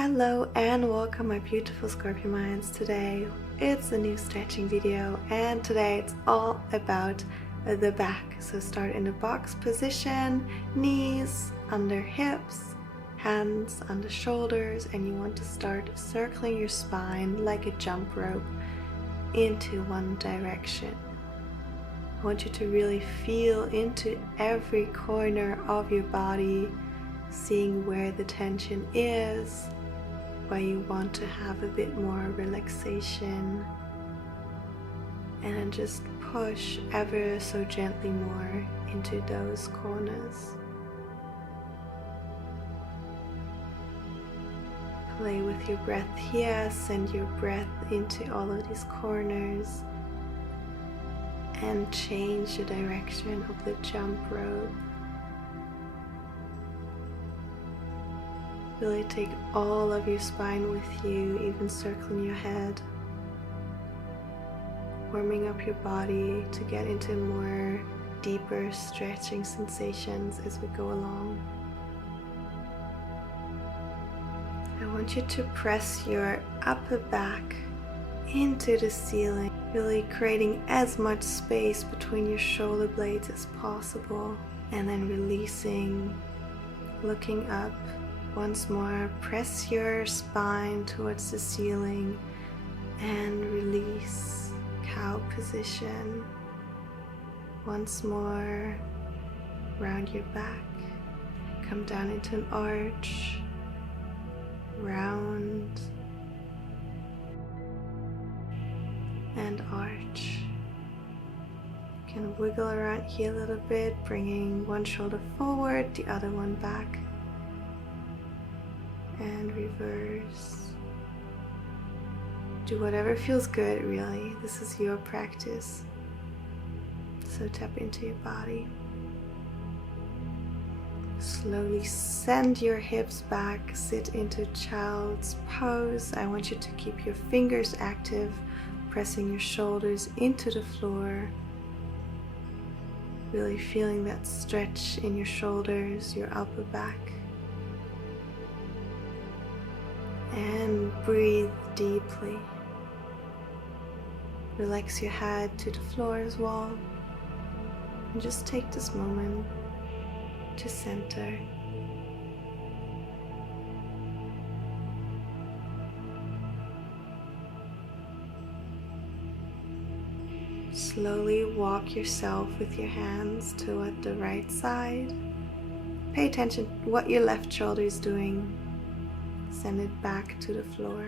Hello and welcome my beautiful Scorpio minds. Today it's a new stretching video and today it's all about the back. So start in a box position, knees under hips, hands under shoulders, and you want to start circling your spine like a jump rope into one direction. I want you to really feel into every corner of your body, seeing where the tension is, where you want to have a bit more relaxation, and then just push ever so gently more into those corners. Play with your breath here, send your breath into all of these corners and change the direction of the jump rope. Really take all of your spine with you, even circling your head, warming up your body to get into more deeper stretching sensations as we go along. I want you to press your upper back into the ceiling, really creating as much space between your shoulder blades as possible, and then releasing, looking up. Once more, press your spine towards the ceiling and release, cow position. Once more, round your back, come down into an arch, round and arch. You can wiggle around here a little bit, bringing one shoulder forward, the other one back, and reverse. Do whatever feels good, really. This is your practice. So tap into your body. Slowly send your hips back, sit into child's pose. I want you to keep your fingers active, pressing your shoulders into the floor. Really feeling that stretch in your shoulders, your upper back. And breathe deeply. Relax your head to the floor as well. And just take this moment to center. Slowly walk yourself with your hands toward the right side. Pay attention to what your left shoulder is doing. Send it back to the floor.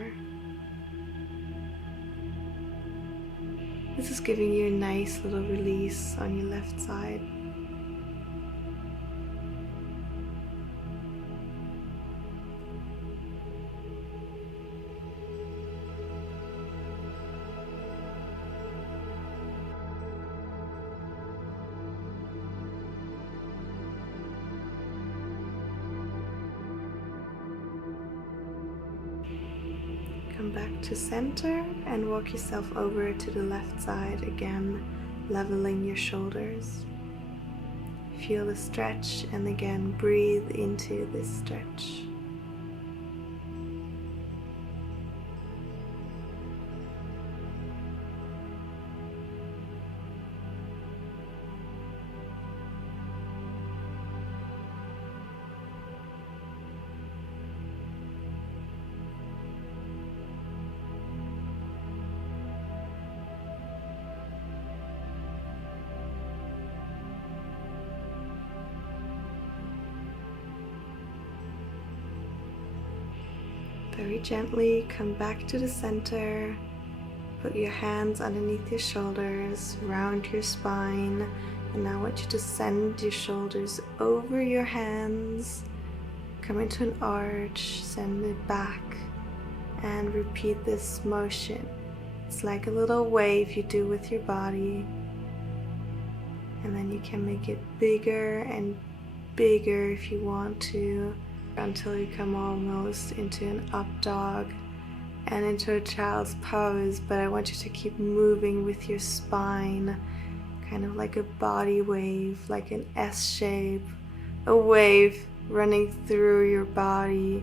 This is giving you a nice little release on your left side. Come back to center and walk yourself over to the left side again, leveling your shoulders. Feel the stretch and again breathe into this stretch. Very gently come back to the center, put your hands underneath your shoulders, round your spine, and now I want you to send your shoulders over your hands, come into an arch, send it back, and repeat this motion. It's like a little wave you do with your body, and then you can make it bigger and bigger if you want to, until you come almost into an up dog and into a child's pose. But I want you to keep moving with your spine, kind of like a body wave, like an S shape, a wave running through your body,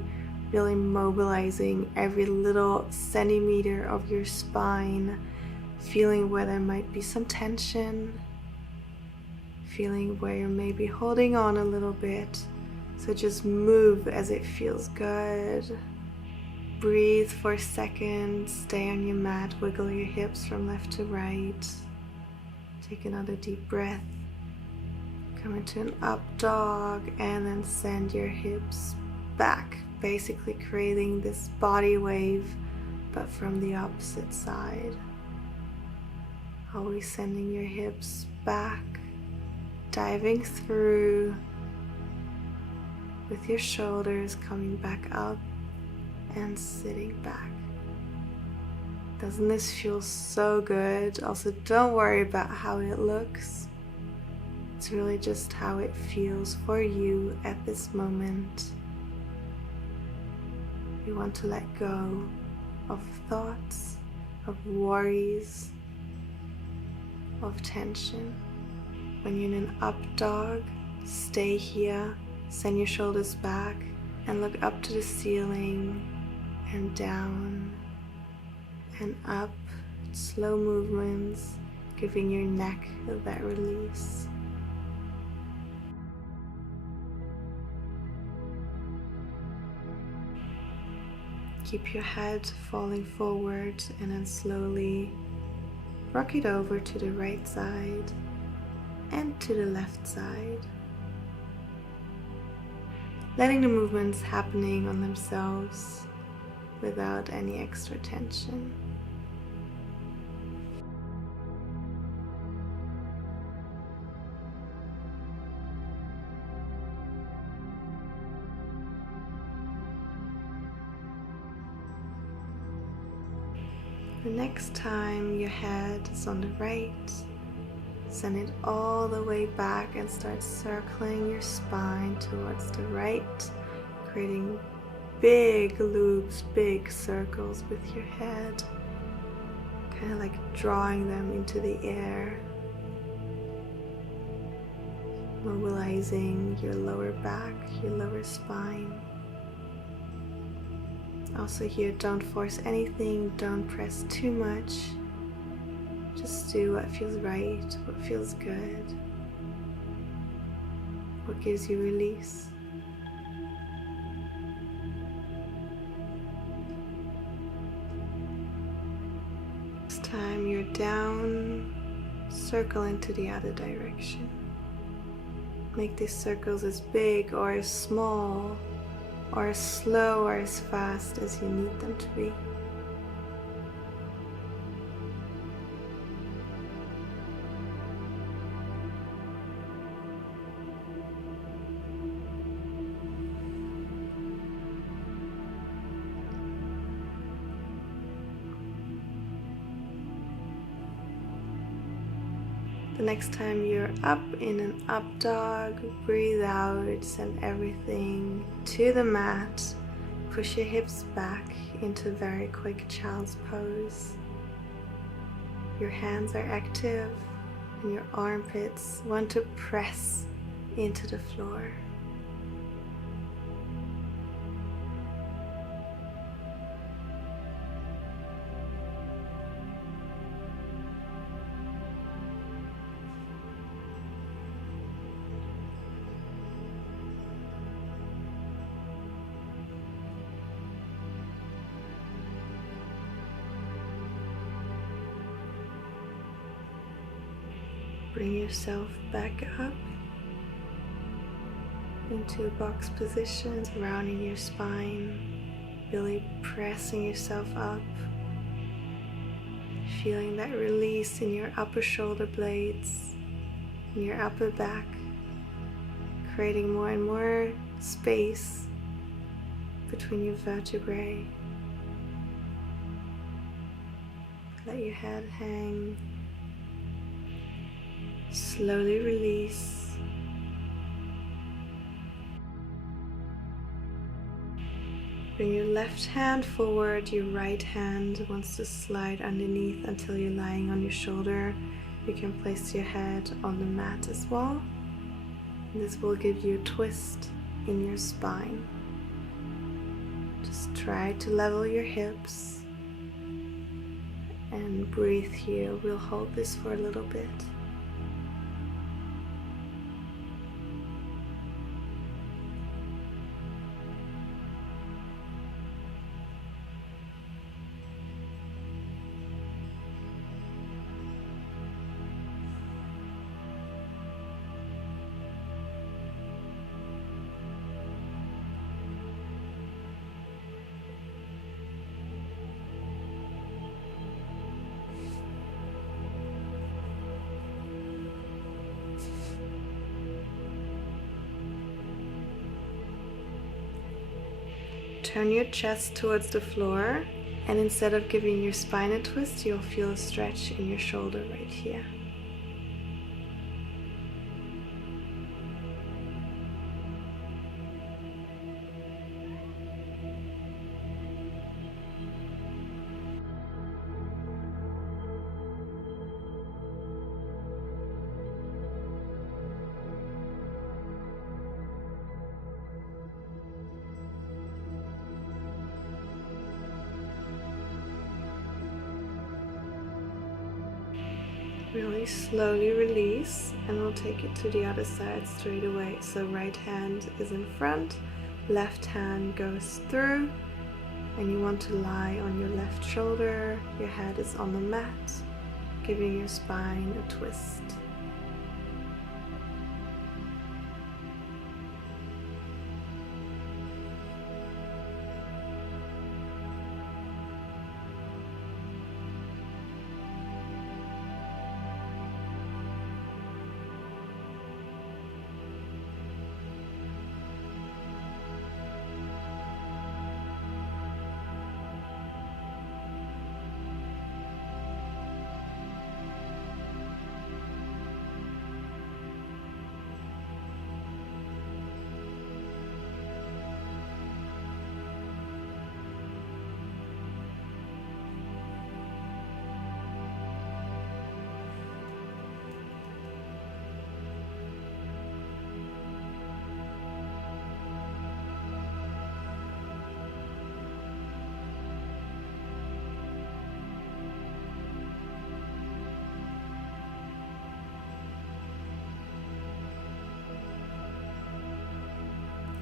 really mobilizing every little centimeter of your spine, feeling where there might be some tension, feeling where you're maybe holding on a little bit. So just move as it feels good. Breathe for a second, stay on your mat, wiggle your hips from left to right. Take another deep breath. Come into an up dog and then send your hips back, basically creating this body wave, but from the opposite side. Always sending your hips back, diving through with your shoulders coming back up and sitting back. Doesn't this feel so good? Also, don't worry about how it looks. It's really just how it feels for you at this moment. You want to let go of thoughts, of worries, of tension. When you're in an up dog, stay here, send your shoulders back and look up to the ceiling and down and up. Slow movements, giving your neck that release. Keep your head falling forward and then slowly rock it over to the right side and to the left side. Letting the movements happening on themselves without any extra tension. The next time your head is on the right, send it all the way back and start circling your spine towards the right, creating big loops, big circles with your head, kind of like drawing them into the air, mobilizing your lower back, your lower spine. Also here, don't force anything, don't press too much. Just do what feels right, what feels good, what gives you release. Next time you're down, circle into the other direction. Make these circles as big or as small, or as slow or as fast as you need them to be. The next time you're up in an up dog, breathe out, send everything to the mat. Push your hips back into very quick child's pose. Your hands are active and your armpits want to press into the floor. Bring yourself back up into a box position, rounding your spine, really pressing yourself up, feeling that release in your upper shoulder blades, in your upper back, creating more and more space between your vertebrae. Let your head hang. Slowly release. Bring your left hand forward, your right hand wants to slide underneath until you're lying on your shoulder. You can place your head on the mat as well. This will give you a twist in your spine. Just try to level your hips and breathe here. We'll hold this for a little bit. Turn your chest towards the floor, and instead of giving your spine a twist, you'll feel a stretch in your shoulder right here. Really slowly release, and we'll take it to the other side straight away. So right hand is in front, left hand goes through, and you want to lie on your left shoulder. Your head is on the mat, giving your spine a twist.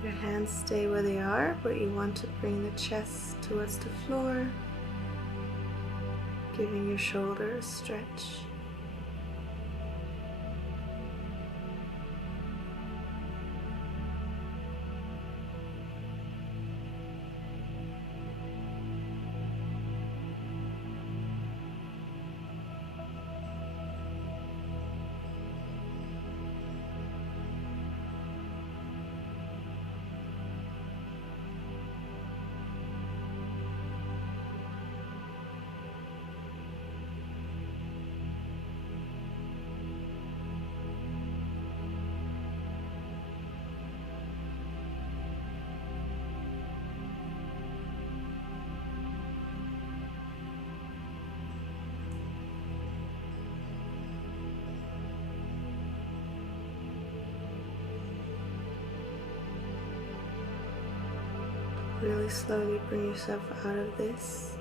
Your hands stay where they are, but you want to bring the chest towards the floor, giving your shoulders a stretch. Really slowly bring yourself out of this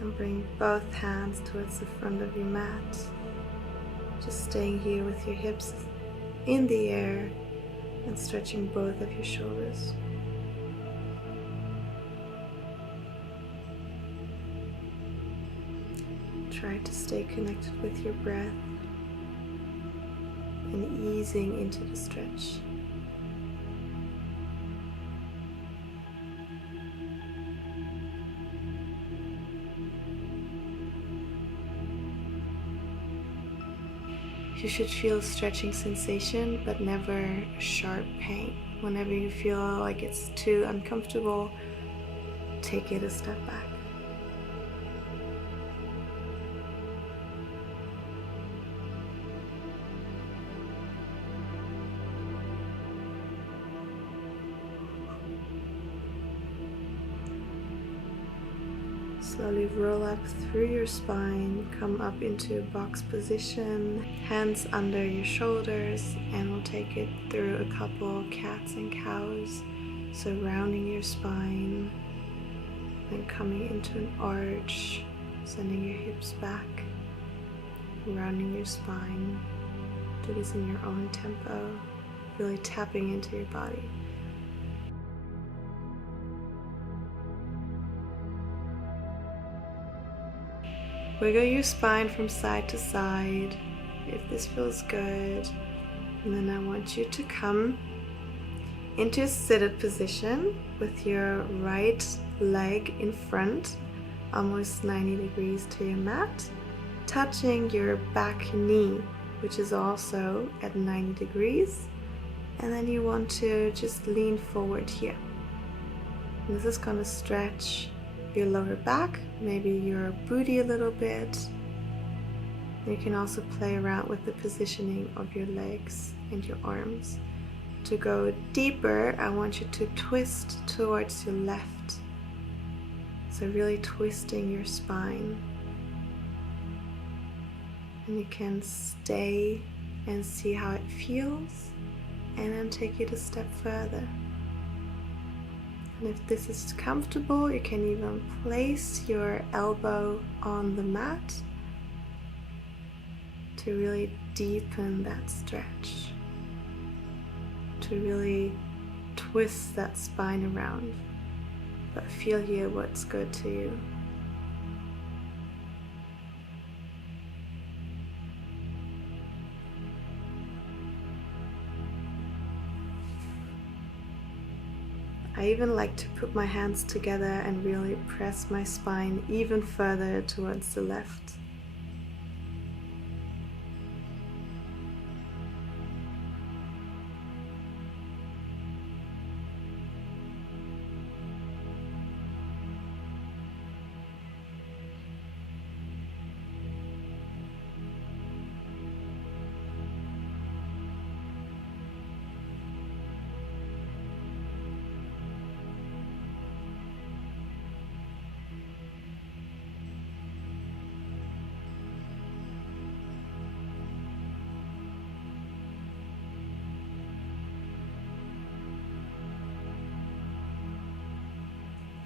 and bring both hands towards the front of your mat. Just staying here with your hips in the air and stretching both of your shoulders. Try to stay connected with your breath and easing into the stretch. You should feel stretching sensation, but never a sharp pain. Whenever you feel like it's too uncomfortable, take it a step back. Slowly roll up through your spine, come up into a box position, hands under your shoulders, and we'll take it through a couple cats and cows, so rounding your spine, and coming into an arch, sending your hips back, rounding your spine. Do this in your own tempo, really tapping into your body. Wiggle your spine from side to side if this feels good. And then I want you to come into a seated position with your right leg in front, almost 90 degrees to your mat, touching your back knee, which is also at 90 degrees. And then you want to just lean forward here. And this is going to stretch your lower back, maybe your booty a little bit. You can also play around with the positioning of your legs and your arms. To go deeper, I want you to twist towards your left. So really twisting your spine. And you can stay and see how it feels, and then take it a step further. And if this is comfortable, you can even place your elbow on the mat to really deepen that stretch, to really twist that spine around, but feel here what's good to you. I even like to put my hands together and really press my spine even further towards the left.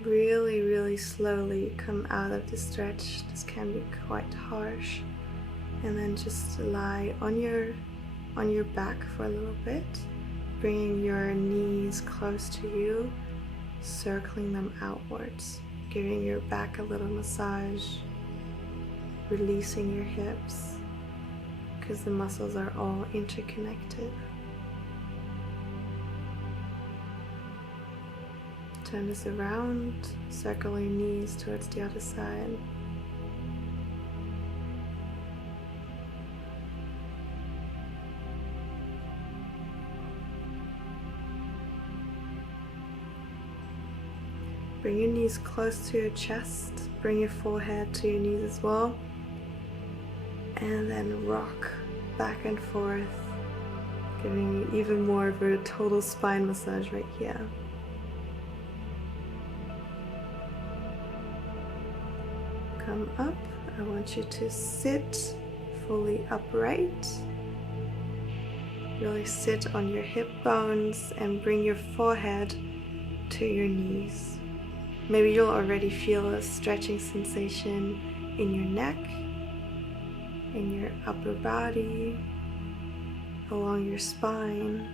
Really slowly come out of the stretch. This can be quite harsh. And then just lie on your back for a little bit, bringing your knees close to you, circling them outwards, giving your back a little massage, releasing your hips, because the muscles are all interconnected. Turn this around, circle your knees towards the other side. Bring your knees close to your chest, bring your forehead to your knees as well, and then rock back and forth, giving you even more of a total spine massage right here. Come up. I want you to sit fully upright. Really sit on your hip bones and bring your forehead to your knees. Maybe you'll already feel a stretching sensation in your neck, in your upper body, along your spine,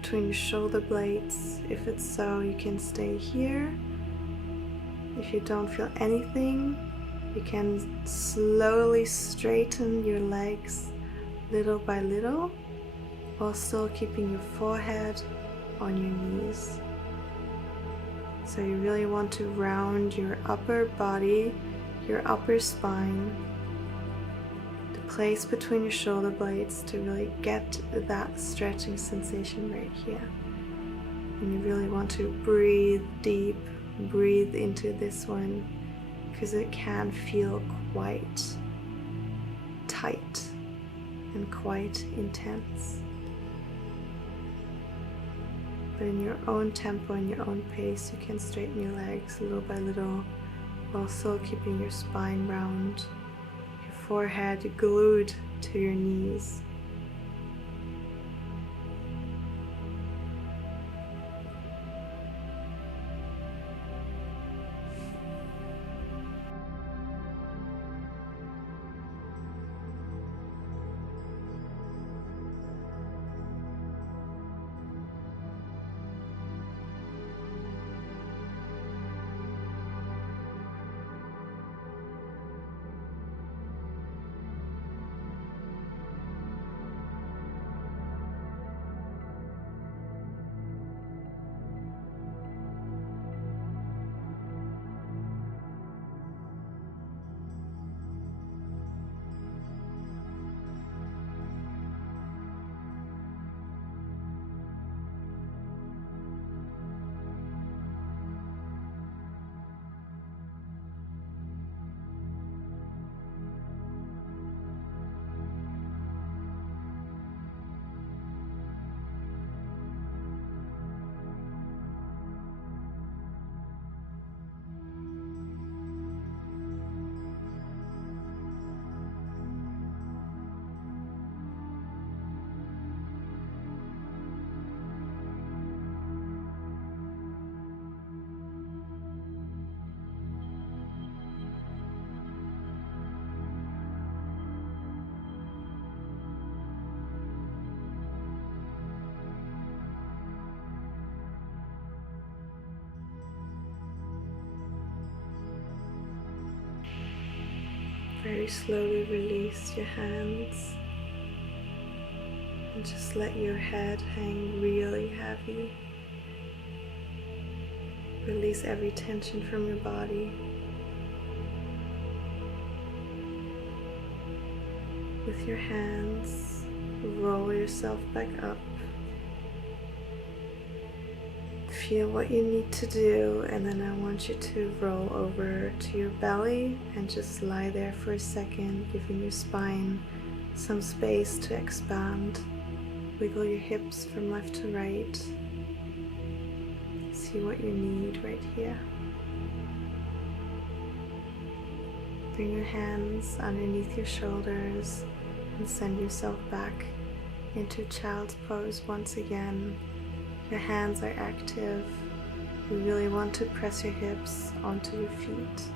between your shoulder blades. If it's so, you can stay here. If you don't feel anything, you can slowly straighten your legs little by little, while still keeping your forehead on your knees. So you really want to round your upper body, your upper spine, the place between your shoulder blades, to really get that stretching sensation right here. And you really want to breathe deep. Breathe into this one, because it can feel quite tight and quite intense. But in your own tempo and your own pace, you can straighten your legs little by little, while still keeping your spine round, your forehead glued to your knees. Very slowly release your hands and just let your head hang really heavy. Release every tension from your body. With your hands, roll yourself back up. Feel what you need to do, and then I want you to roll over to your belly and just lie there for a second, giving your spine some space to expand. Wiggle your hips from left to right. See what you need right here. Bring your hands underneath your shoulders and send yourself back into child's pose once again. Your hands are active. You really want to press your hips onto your feet.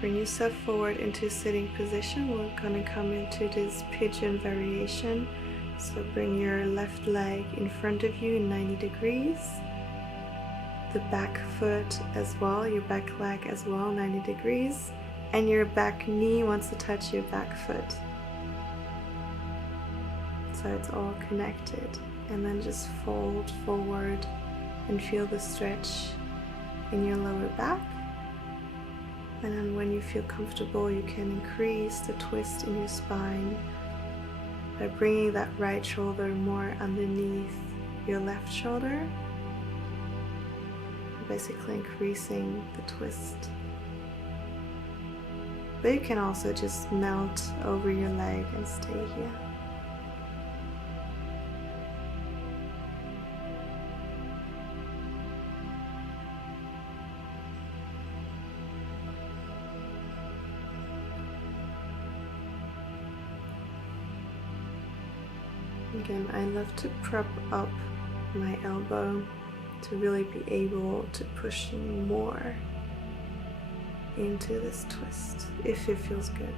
Bring yourself forward into sitting position. We're going to come into this pigeon variation. So bring your left leg in front of you 90 degrees. The back foot as well, your back leg as well, 90 degrees. And your back knee wants to touch your back foot. So it's all connected. And then just fold forward and feel the stretch in your lower back. And then when you feel comfortable, you can increase the twist in your spine by bringing that right shoulder more underneath your left shoulder, basically increasing the twist. But you can also just melt over your leg and stay here. Again, I love to prop up my elbow to really be able to push more into this twist if it feels good.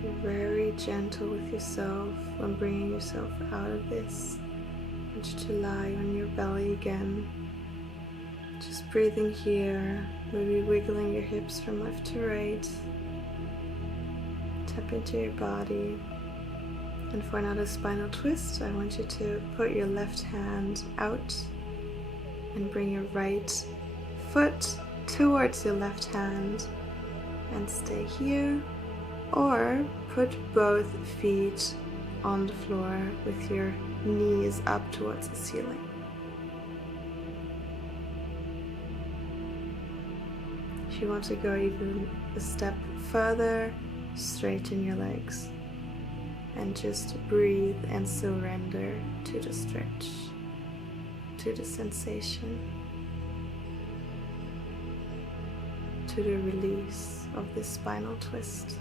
Be very gentle with yourself when bringing yourself out of this. I want you to lie on your belly again. Just breathing here, maybe wiggling your hips from left to right. Tap into your body. And for another spinal twist, I want you to put your left hand out and bring your right foot towards your left hand and stay here. Or put both feet on the floor with your knees up towards the ceiling. If you want to go even a step further, straighten your legs and just breathe and surrender to the stretch, to the sensation, to the release of this spinal twist.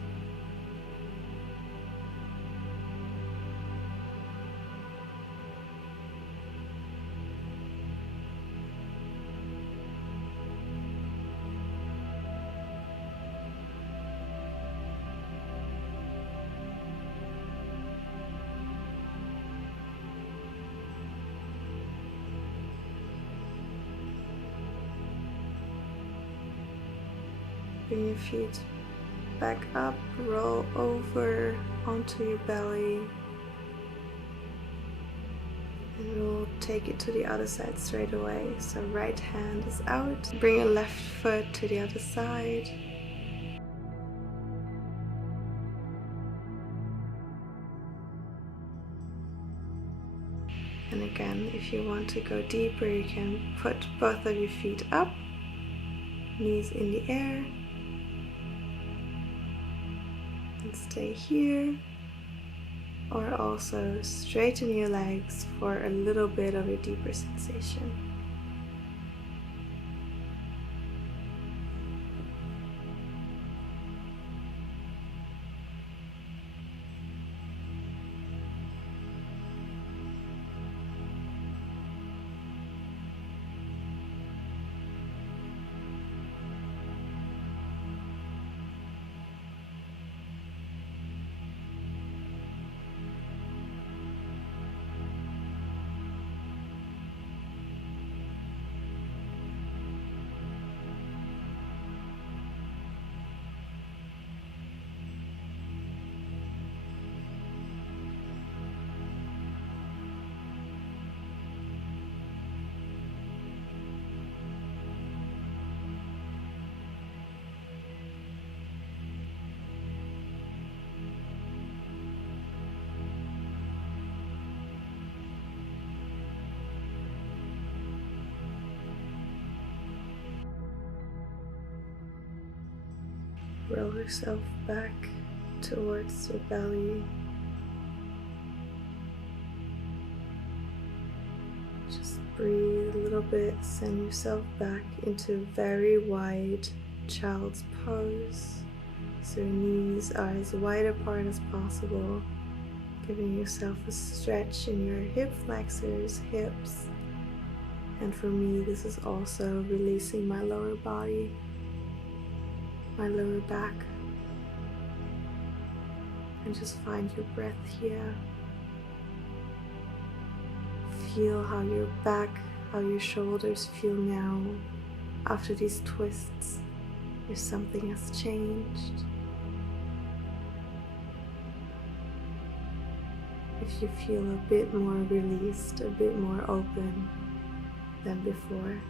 Bring your feet back up, roll over onto your belly, and we'll take it to the other side straight away. So right hand is out, bring your left foot to the other side. And again, if you want to go deeper, you can put both of your feet up, knees in the air, and stay here. Or also straighten your legs for a little bit of a deeper sensation. Roll yourself back towards your belly. Just breathe a little bit, send yourself back into a very wide child's pose. So your knees are as wide apart as possible, giving yourself a stretch in your hip flexors, hips. And for me, this is also releasing my lower body, my lower back. And just find your breath here. Feel how your back, how your shoulders feel now after these twists, if something has changed. If you feel a bit more released, a bit more open than before.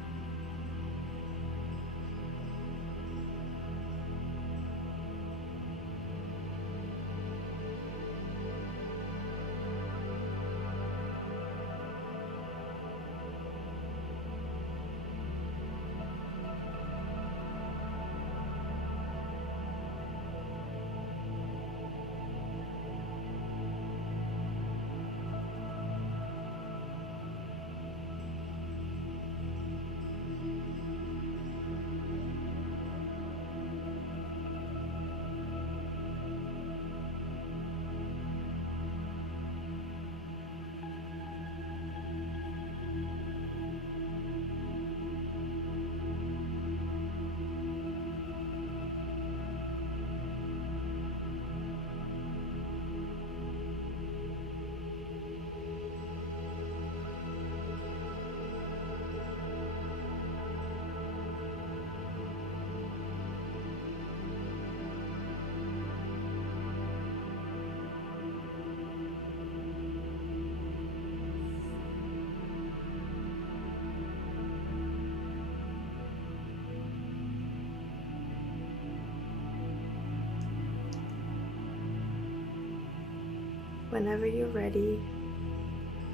Whenever you're ready,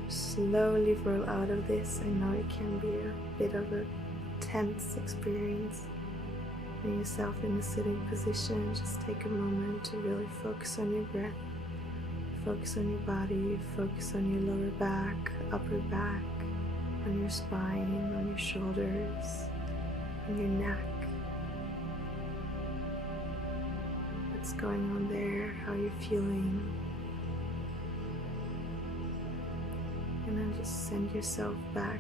slowly roll out of this. I know it can be a bit of a tense experience. Bring yourself in a sitting position. Just take a moment to really focus on your breath, focus on your body, focus on your lower back, upper back, on your spine, on your shoulders, on your neck. What's going on there? How you're feeling? And then just send yourself back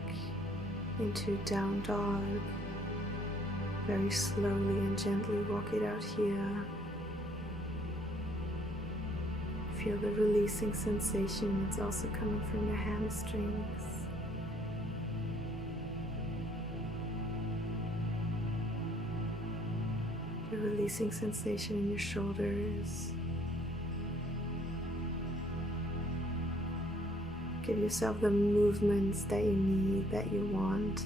into down dog. Very slowly and gently walk it out here. Feel the releasing sensation that's also coming from your hamstrings. Your releasing sensation in your shoulders. Give yourself the movements that you need, that you want,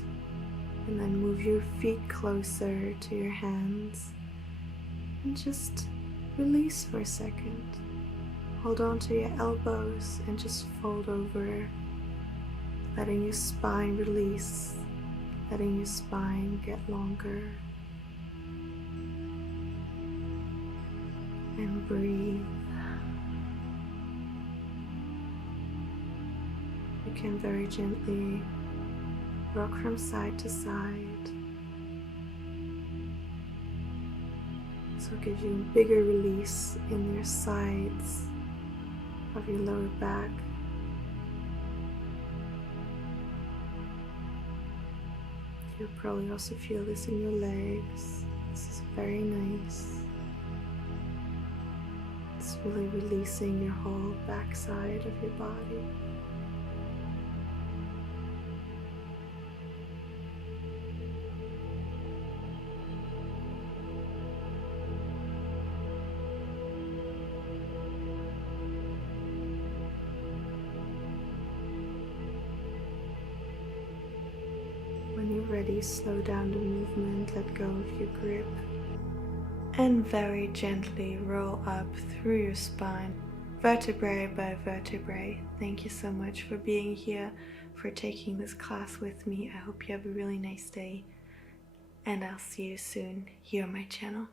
and then move your feet closer to your hands and just release for a second. Hold on to your elbows and just fold over, letting your spine release, letting your spine get longer. And breathe. You can very gently rock from side to side. So it gives you a bigger release in your sides of your lower back. You'll probably also feel this in your legs. This is very nice. It's really releasing your whole backside of your body. When you're ready, slow down the movement, let go of your grip, and very gently roll up through your spine, vertebrae by vertebrae. Thank you so much for being here, for taking this class with me. I hope you have a really nice day, and I'll see you soon here on my channel.